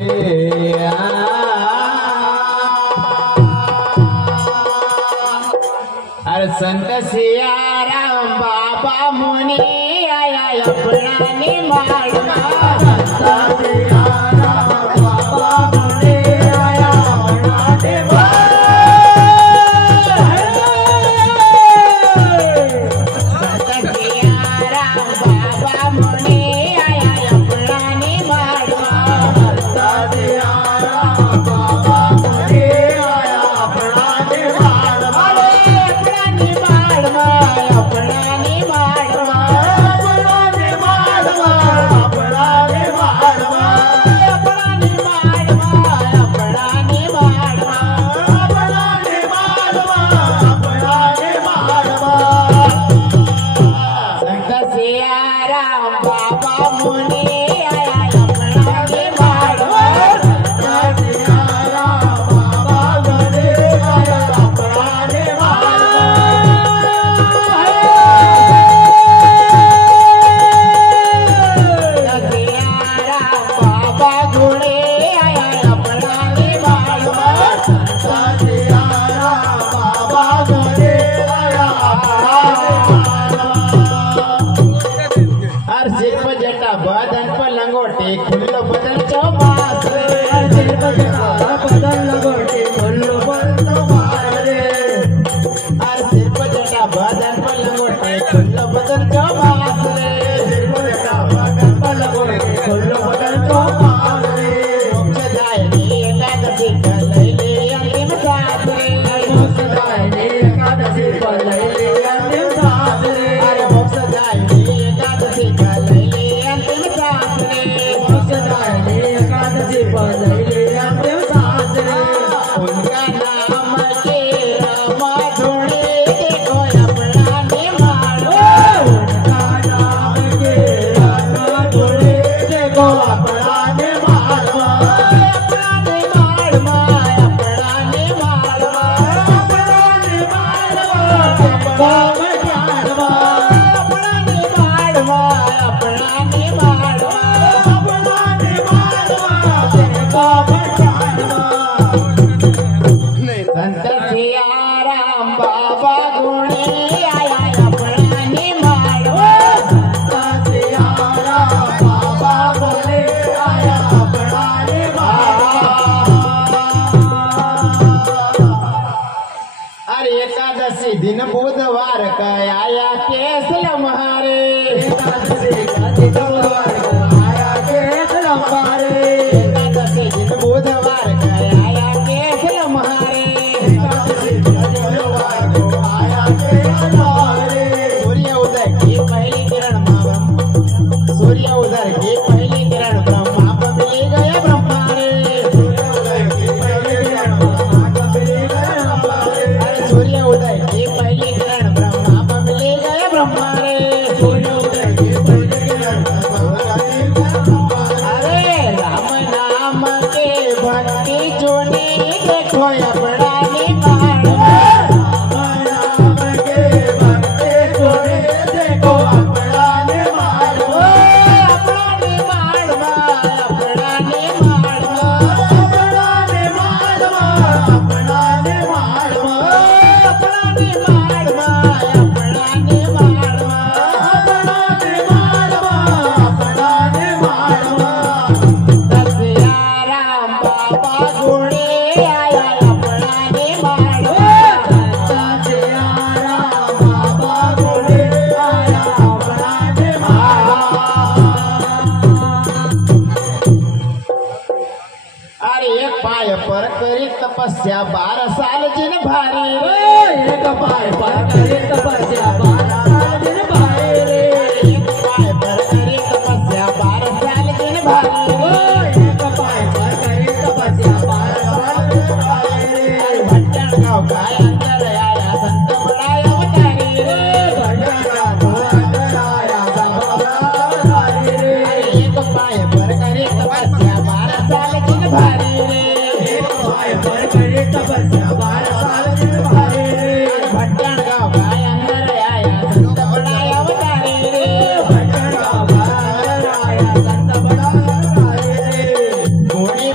अरे संत सियाराम बाबा मुनि आया अपना निमाड़ दिन बुधवार का आया केसल महारे एकादशी दिन बुधवार का आया केसल महारे एकादशी दिन बुधवार का आया केसल महारे एकादशी दिन बुधवार को आया केसल महारे सूर्य उदय की पहली किरण सूर्य उदय की पहली किरण ब्रह्मा को मिल गया ब्रह्मा रे सूर्य उदय की पहली किरण ब्रह्मा को मिल गया अरे सूर्य उदय की पहली किरण ब्रह्मा को मिल गया ब्रह्मा रे सूर्य उदय की पहली किरण अरे राम नाम के भक्ति चुनी देखो अपना निमाड़ राम नाम के भक्ति चुनी देखो अपना निमाड़ अपना निमाड़ अपना निमाड़ अपना निमाड़ अपना निमाड़ अपना निमाड़ अपना निमाड़ अपना निमाड़ दसियाराम बाबा गुणे आया अपना निमाड़ दसियाराम बाबा गुणे आया अपना निमाड़ अरे एक पाय पर करी तपस्या 12 साल जिन भारी रे एक पाय पर करी तपस्या 12 साल जिन भारी रे एक पाय पर करी तपस्या 12 साल जिन भारी रे एक पाय पर करी तपस्या 12 साल जिन भारी रे भट्टन गाँव का अंदर आया संत बड़ा अवतारी रे भट्टन गाँव का अंदर आया संत बड़ा अवतारी रे एक पाय पर करी तपस्या 12 साल जिन भारी रे एक पाय पर करी तपस्या 12 साल जिन भारी रे भट्टन गाँव का अंदर आया संत बड़ा अवतारी रे भट्टन गाँव का अंदर आया संत बड़ा अवतारी रे गुणी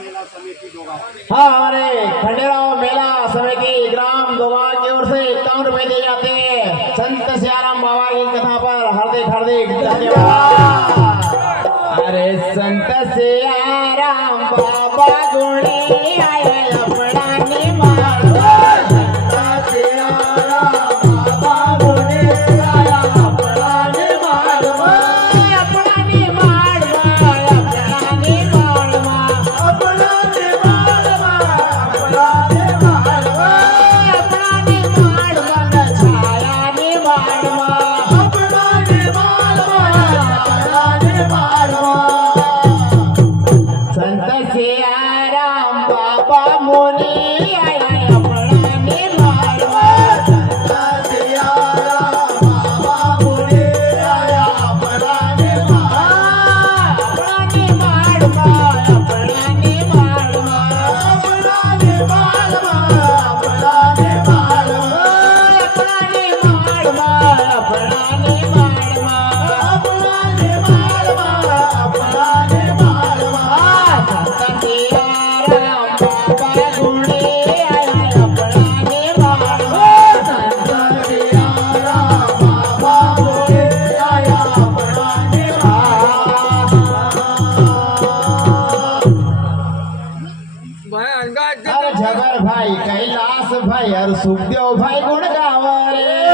हाँ, हमारे खंडेराव मेला समिति ग्राम दोवा की ओर से 51 रुपए दिए जाते हैं। संत सियाराम बाबा की कथा पर हार्दिक हार्दिक धन्यवाद। अरे संत सियाराम बाबा गुणी आए अपना निमार, संत सियाराम बाबा गुणी आया अपना निमार, अपना निमार, अपना निमार, अपना निमार, अपना निमार, अपना निमार, छाया निमार, अपना निमार, अपना निमार। संत सियाराम बाबा मुनि आया अपना निमार, संत सियाराम बाबा मुनि आया अपना निमार, अपना निमार, अपना निमार, अपना निमार, अपना निमार, अपना निमार, अपना निमार, अपना निमार, अपना निमार। संत सियाराम बाबा गुणी आया अपना निमार, संत सियाराम बाबा गुणी आया अपना निमार। अरे झगर भाई कैलाश भाई और सुखदेव भाई गुण गावे रे।